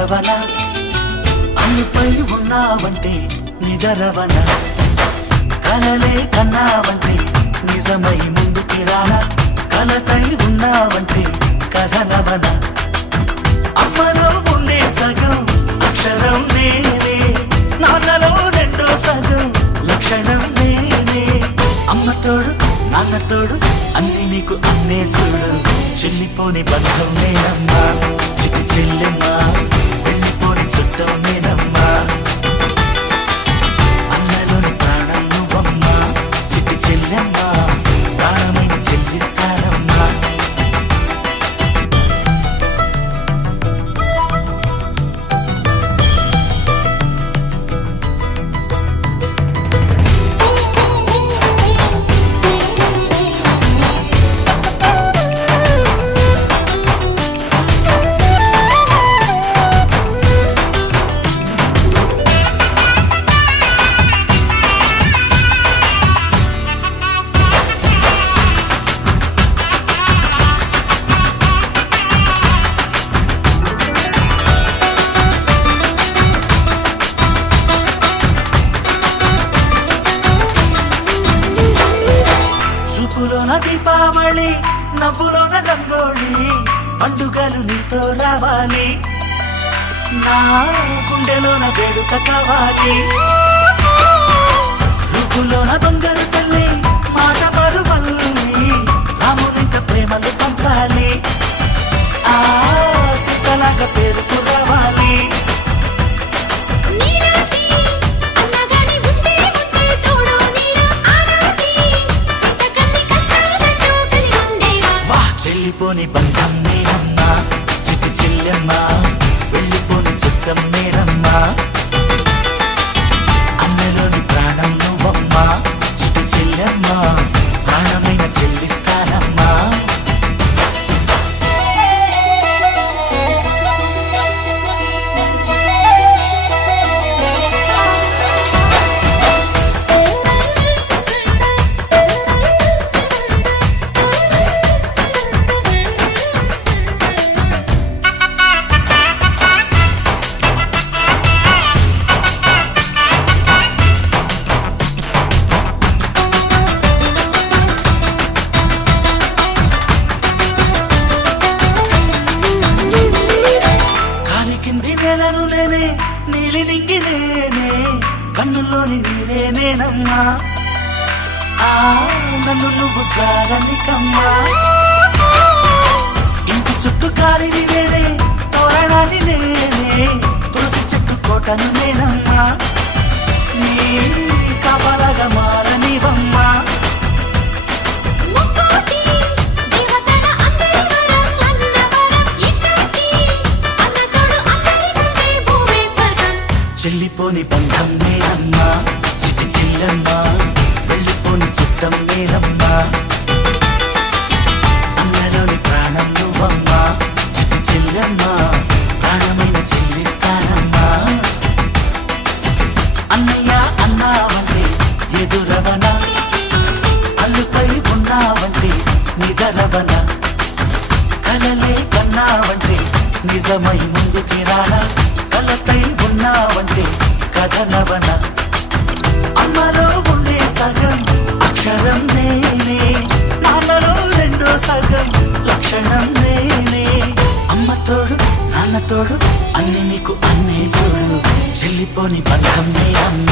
ఎదురవన అన్నిపై ఉన్నావంటే నిదరవన కలలే కన్నావంటే నిజమై ముందుకి రానా కలతై ఉన్నావంటే కథనవన అమ్మలో ఉండే సగం అక్షరం నేనే నాన్నలో రెండో సగం లక్షణం నేనే అమ్మ తోడు నాన్న తోడు అన్ని నీకు అన్నే చూడు చెల్లిపోని బంధం నేనమ్మా చిట్టి చెల్లెమ్మా వెళ్ళిపోని చుట్టం నేనమ్మా అన్నలోని ప్రాణం నువ్వమ్మా చిట్టి చెల్లెమ్మా ప్రాణమైన చెల్లిస్తానమ్మా చూపులోన దీపావళి నవ్వులోన రంగోళి పండుగలు నీతో రావాలి నా గుండెలోన వేడుక కావాలి రూపులోన దొంగలు తల్లి మాట పరువల్లి రామునింట ప్రేమలు పంచాలి ఆ సీతలాగా పేరుకు రావాలి వెళ్ళిపోని బంధం నేనమ్మా చిట్టి చెల్లెమ్మా వెళ్ళిపోని చుట్టం నేనమ్మా అన్నలోని ప్రాణం నువ్వమ్మా చిట్టి చెల్లెమ్మా ప్రాణమైన చెల్లిస్తానమ్మా నేలను నేనే నీలి నింగి నేనే కన్నుల్లోని నీరే నేనమ్మా ఆ నన్ను నువ్వు జారనికమ్మా ఇంటి చుట్టూ కాలిని నేనే తోరణాన్ని నేనే తులసి చెట్టు కోటను నేనమ్మా నీ కాపలాగా మారనివమ్మా చెల్లిపోని బంధం నేనమ్మా చిట్టి చెల్లెమ్మా వెళ్ళిపోని చుట్టం నేనమ్మా అన్నలోని ప్రాణం నువ్వమ్మా చిట్టి చెల్లెమ్మా ప్రాణమైన చెల్లిస్తానమ్మా అన్నయ్య అన్నావంటే ఎదురవన అల్లుపై ఉన్నావంటే నిదరవన కలలే కన్నావంటే నిజమై ముందుకి రానా కలతై ఉన్నావంటే కథనవన అమ్మలో ఉండే సగం అక్షరం నేనే నాన్నలో రెండో సగం లక్షణం నేనే అమ్మ తోడు నాన్న తోడు అన్ని నీకు అన్నే చూడు చెల్లిపోని బంధం నేనమ్మ